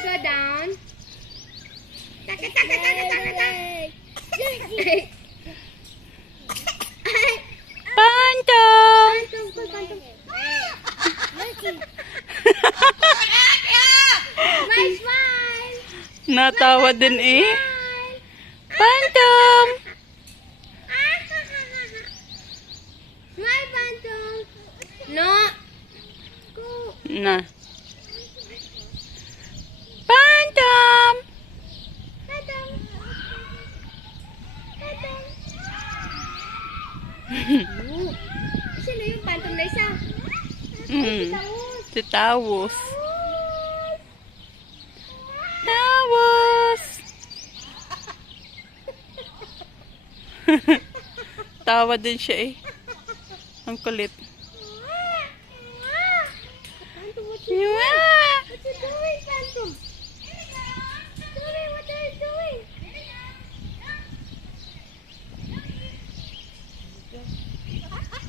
go down? Taka, taka, taka, taka, taka. Phantom! Smile, smile. Natawa din eh. Phantom! Smile, Phantom. No. Na. Phantom! Phantom. Phantom. Sino yung Phantom na isa? Si Tawus. Tawus! Tawa din siya eh. Ang kulit. Phantom, what What? you doing, Phantom? Sorry, what are you doing?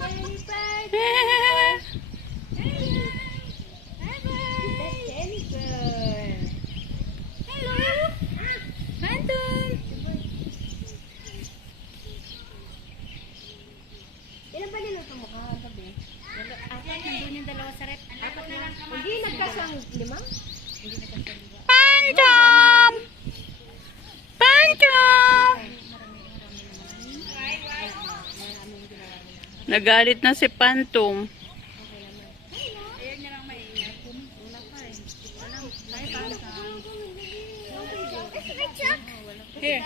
Jennifer. Jennifer. Hello. Phantom. Ilan ba niluto mo kagabi? Apat, nandun yung dalawa sa rep. Apat na lang. Hindi nagkasang lima? Hindi nagkasang lima. Phantom! Phantom! Nagalit na si Phantom. Ayan niya lang maingat. Wala pa eh. Hindi ko alam. Here.